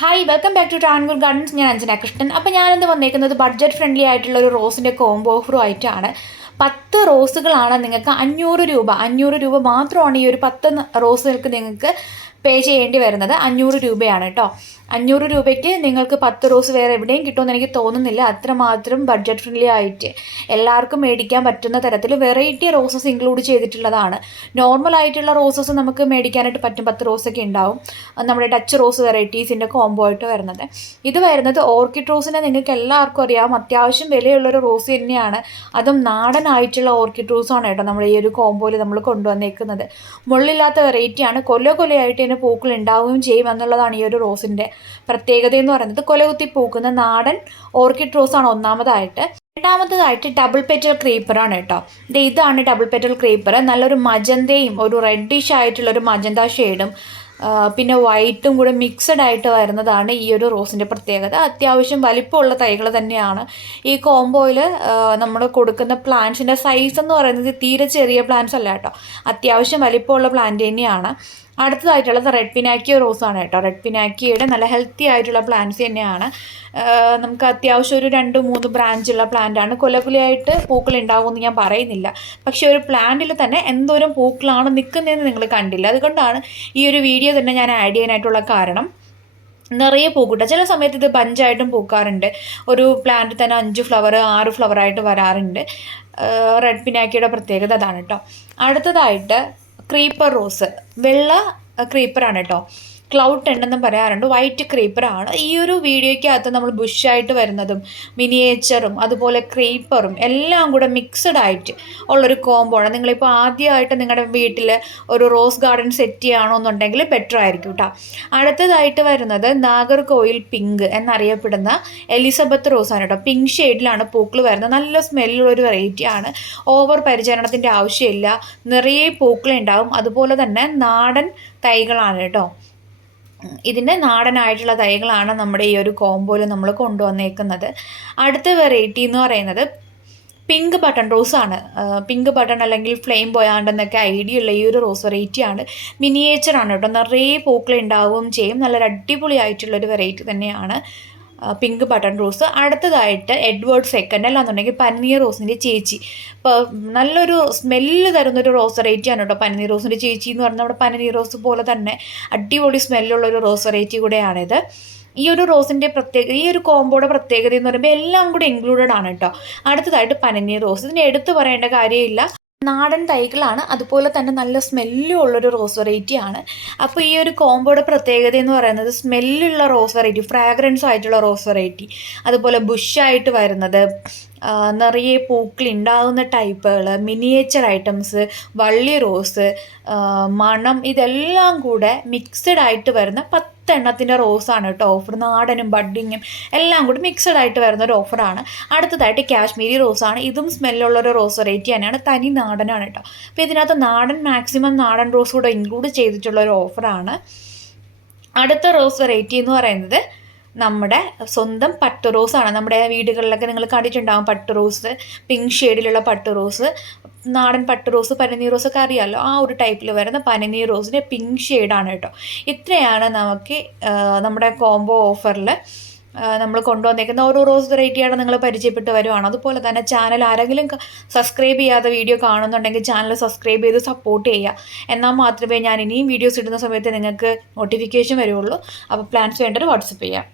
Hi welcome back to ട്രാൻകൂർ gardens ഞാൻ അഞ്ജന കൃഷ്ണൻ. അപ്പോൾ ഞാനിന്ന് വന്നേക്കുന്നത് ബഡ്ജറ്റ് ഫ്രണ്ട്ലി ആയിട്ടുള്ള ഒരു റോസിന്റെ കോംബോ ഓഫറും ആയിട്ടാണ്. പത്ത് റോസുകളാണ് നിങ്ങൾക്ക് അഞ്ഞൂറ് രൂപ അഞ്ഞൂറ് രൂപ മാത്രമാണ് ഈ ഒരു പത്ത് റോസുകൾക്ക് നിങ്ങൾക്ക് പേ ചെയ്യേണ്ടി വരുന്നത് അഞ്ഞൂറ് രൂപയാണ് കേട്ടോ അഞ്ഞൂറ് രൂപയ്ക്ക് നിങ്ങൾക്ക് പത്ത് റോസ് വേറെ എവിടെയും കിട്ടുമെന്ന് എനിക്ക് തോന്നുന്നില്ല. അത്രമാത്രം ബഡ്ജറ്റ് ഫ്രണ്ട്ലി ആയിട്ട് എല്ലാവർക്കും മേടിക്കാൻ പറ്റുന്ന തരത്തിൽ വെറൈറ്റി റോസസ് ഇൻക്ലൂഡ് ചെയ്തിട്ടുള്ളതാണ്. നോർമൽ ആയിട്ടുള്ള റോസസ് നമുക്ക് മേടിക്കാനായിട്ട് പറ്റും. പത്ത് റോസൊക്കെ ഉണ്ടാവും. നമ്മുടെ ടച്ച് റോസ് വെറൈറ്റീസിന്റെ കോംബോ ആയിട്ട് വരുന്നത്. ഇത് വരുന്നത് ഓർക്കിഡ് റോസിനെ നിങ്ങൾക്ക് എല്ലാവർക്കും അറിയാം. അത്യാവശ്യം വിലയുള്ളൊരു റോസ് തന്നെയാണ്. അതും നാടനായിട്ടുള്ള ഓർക്കിഡ് റോസാണ് കേട്ടോ നമ്മൾ ഈ ഒരു കോംബോയിൽ നമ്മൾ കൊണ്ടുവന്നേക്കുന്നത്. മുള്ളില്ലാത്ത വെറൈറ്റിയാണ് കൊല്ല കൊലയായിട്ട് ഇതിന് പൂക്കൾ ഉണ്ടാവുകയും ചെയ്യും എന്നുള്ളതാണ് ഈ ഒരു റോസിന്റെ പ്രത്യേകത എന്ന് പറയുന്നത്. കൊലകുത്തി പൂക്കുന്ന നാടൻ ഓർക്കിഡ് റോസാണ് ഒന്നാമതായിട്ട്. രണ്ടാമത്തതായിട്ട് ഡബിൾ പെറ്റൽ ക്രീപ്പറാണ് കേട്ടോ. ഇത് ഇതാണ് ഡബിൾ പെറ്റൽ ക്രീപ്പർ. നല്ലൊരു മജന്തയും ഒരു റെഡിഷ് ആയിട്ടുള്ള ഒരു മജന്ത ഷെയ്ഡും പിന്നെ വൈറ്റും കൂടെ മിക്സഡ് ആയിട്ട് വരുന്നതാണ് ഈ ഒരു റോസിന്റെ പ്രത്യേകത. അത്യാവശ്യം വലിപ്പമുള്ള തൈകൾ തന്നെയാണ്. ഈ കോംബോയിൽ നമ്മൾ കൊടുക്കുന്ന പ്ലാന്റ്സിന്റെ സൈസ് എന്ന് പറയുന്നത് തീരെ ചെറിയ പ്ലാന്റ്സ് അല്ല കേട്ടോ. അത്യാവശ്യം വലിപ്പമുള്ള പ്ലാന്റ് തന്നെയാണ്. അടുത്തതായിട്ടുള്ളത് റെഡ് പിനാക്കിയോ റോസാണ് കേട്ടോ. റെഡ് പിനാക്കിയുടെ നല്ല ഹെൽത്തി ആയിട്ടുള്ള പ്ലാന്റ്സ് തന്നെയാണ്. നമുക്ക് അത്യാവശ്യം ഒരു രണ്ട് മൂന്ന് ബ്രാഞ്ചുള്ള പ്ലാന്റാണ് കൊലകുലയായിട്ട് പൂക്കൾ ഉണ്ടാവുമെന്ന് ഞാൻ പറയുന്നില്ല. പക്ഷേ ഒരു പ്ലാന്റിൽ തന്നെ എന്തോരം പൂക്കളാണ് നിൽക്കുന്നതെന്ന് നിങ്ങൾ കണ്ടില്ല. അതുകൊണ്ടാണ് ഈ ഒരു വീഡിയോ തന്നെ ഞാൻ ആഡ് ചെയ്യാനായിട്ടുള്ള കാരണം. നിറയെ പൂക്കൂട്ട. ചില സമയത്ത് ഇത് ബഞ്ചായിട്ടും പൂക്കാറുണ്ട്. ഒരു പ്ലാന്റ് തന്നെ അഞ്ച് ഫ്ലവർ ആറ് ഫ്ലവറായിട്ട് വരാറുണ്ട്. റെഡ് പിനാക്കിയുടെ പ്രത്യേകത അതാണ് കേട്ടോ. അടുത്തതായിട്ട് ക്രീപ്പർ റോസ്. വെള്ള ക്രീപ്പറാണ് കേട്ടോ. ക്ലൗഡ് ടെണ്ടെന്നും പറയാറുണ്ട്. വൈറ്റ് ക്രീപ്പറാണ് ഈ ഒരു വീഡിയോയ്ക്കകത്ത് നമ്മൾ ബുഷായിട്ട് വരുന്നതും മിനിയേച്ചറും അതുപോലെ ക്രീപ്പറും എല്ലാം കൂടെ മിക്സഡ് ആയിട്ട് ഉള്ളൊരു കോംബോ ആണ്. നിങ്ങളിപ്പോൾ ആദ്യമായിട്ട് നിങ്ങളുടെ വീട്ടിൽ ഒരു റോസ് ഗാർഡൻ സെറ്റ് ചെയ്യണമെന്നുണ്ടെങ്കിൽ ബെറ്റർ ആയിരിക്കും കേട്ടോ അടുത്തതായിട്ട് വരുന്നത് നാഗർകോയിൽ പിങ്ക് എന്നറിയപ്പെടുന്ന എലിസബത്ത് റോസാണ് കേട്ടോ പിങ്ക് ഷെയ്ഡിലാണ് പൂക്കൾ വരുന്നത്. നല്ല സ്മെല്ലുള്ള ഒരു വെറൈറ്റി ആണ്. ഓവർ പരിചരണത്തിന്റെ ആവശ്യമില്ല. നിറയെ പൂക്കളുണ്ടാവും അതുപോലെ തന്നെ നാടൻ തൈകളാണ് കേട്ടോ ഇതിന്റെ നാടനായിട്ടുള്ള തൈകളാണ് നമ്മുടെ ഈ ഒരു കോംബോയിൽ നമ്മൾ കൊണ്ടുവന്നേക്കുന്നത്. അടുത്ത വെറൈറ്റി എന്ന് പറയുന്നത് പിങ്ക് ബട്ടൺ റോസാണ് പിങ്ക് ബട്ടൺ അല്ലെങ്കിൽ ഫ്ലെയിം പോയാണ്ടെന്നൊക്കെ ഐഡിയ ഉള്ള ഈ ഒരു റോസ് വെറൈറ്റിയാണ് മിനിയേച്ചറാണ് കേട്ടോ. നിറയെ പൂക്കൾ ഉണ്ടാവുകയും ചെയ്യും. നല്ലൊരു അടിപൊളി ആയിട്ടുള്ളൊരു വെറൈറ്റി തന്നെയാണ്. പിങ്ക് ബട്ടൺ റോസ് അടുത്തതായിട്ട് എഡ്വേർഡ് സെക്കൻഡ് അല്ലാന്നുണ്ടെങ്കിൽ പനീർ റോസിന്റെ ചേച്ചി. ഇപ്പോൾ നല്ലൊരു സ്മെല്ല് തരുന്നൊരു റോസ് വെറൈറ്റി ആണ് കേട്ടോ പനീർ റോസിന്റെ ചേച്ചി എന്ന് പറഞ്ഞാൽ നമ്മുടെ പനീർ റോസ് പോലെ തന്നെ അടിപൊളി സ്മെല്ലുള്ളൊരു റോസ് വെറൈറ്റി കൂടെയാണിത്. ഈ ഒരു റോസിന്റെ പ്രത്യേക ഈ ഒരു കോമ്പോയുടെ പ്രത്യേകത എന്ന് പറയുമ്പോൾ എല്ലാം കൂടി ഇൻക്ലൂഡഡ് ആണ് കേട്ടോ. അടുത്തതായിട്ട് പനനീർ റോസ് ഇതിനെ എടുത്തു പറയേണ്ട കാര്യമില്ല. നാടൻ തൈകളാണ്. അതുപോലെ തന്നെ നല്ല സ്മെല്ലും ഉള്ളൊരു റോസ് വെറൈറ്റി ആണ്. അപ്പോൾ ഈ ഒരു കോമ്പോയുടെ പ്രത്യേകത എന്ന് പറയുന്നത് സ്മെല്ലുള്ള റോസ് വെറൈറ്റി ഫ്രാഗ്രൻസ് ആയിട്ടുള്ള റോസ് വെറൈറ്റി അതുപോലെ ബുഷായിട്ട് വരുന്നത് നിറയെ പൂക്കൾ ഉണ്ടാകുന്ന ടൈപ്പുകൾ മിനിയേച്ചർ ഐറ്റംസ് വള്ളി റോസ് മണം ഇതെല്ലാം കൂടെ മിക്സഡ് ആയിട്ട് വരുന്ന പത്തെണ്ണത്തിന്റെ റോസാണ് കേട്ടോ ഓഫർ നാടനും ബഡ്ഡിങ്ങും എല്ലാം കൂടി മിക്സഡ് ആയിട്ട് വരുന്ന ഒരു ഓഫറാണ് അടുത്തതായിട്ട് കാശ്മീരി റോസാണ് ഇതും സ്മെല്ലുള്ള ഒരു റോസ് വെറൈറ്റി തന്നെയാണ്. തനി നാടനാണ് കേട്ടോ. അപ്പോൾ ഇതിനകത്ത് നാടൻ മാക്സിമം നാടൻ റോസ് കൂടെ ഇൻക്ലൂഡ് ചെയ്തിട്ടുള്ള ഒരു ഓഫറാണ് അടുത്ത റോസ് വെറൈറ്റി എന്ന് പറയുന്നത് നമ്മുടെ സ്വന്തം പട്ട് റോസാണ് നമ്മുടെ വീടുകളിലൊക്കെ നിങ്ങൾ കണ്ടിട്ടുണ്ടാകും പട്ട് റോസ് പിങ്ക് ഷെയ്ഡിലുള്ള പട്ട് റോസ് നാടൻ പട്ട് റോസ് പനിനീർ റോസ് ഒക്കെ അറിയാമല്ലോ ആ ഒരു ടൈപ്പിൽ വരുന്ന പനിനീർ റോസിന്റെ പിങ്ക് ഷെയ്ഡാണ് കേട്ടോ. ഇത്രയാണ് നമുക്ക് നമ്മുടെ കോംബോ ഓഫറിൽ നമ്മൾ കൊണ്ടുവന്നേക്കുന്ന ഓരോ റോസ് വെറൈറ്റിയാണ് നിങ്ങൾ പരിചയപ്പെട്ട് വരുവാണ്. അതുപോലെ തന്നെ ചാനൽ ആരെങ്കിലും സബ്സ്ക്രൈബ് ചെയ്യാത്ത വീഡിയോ കാണുന്നുണ്ടെങ്കിൽ ചാനൽ സബ്സ്ക്രൈബ് ചെയ്ത് സപ്പോർട്ട് ചെയ്യുക. എന്നാൽ മാത്രമേ ഞാൻ ഇനിയും വീഡിയോസ് ഇടുന്ന സമയത്ത് നിങ്ങൾക്ക് നോട്ടിഫിക്കേഷൻ വരുള്ളൂ. അപ്പോൾ പ്ലാൻസ് വേണ്ടത് വാട്സപ്പ് ചെയ്യാം.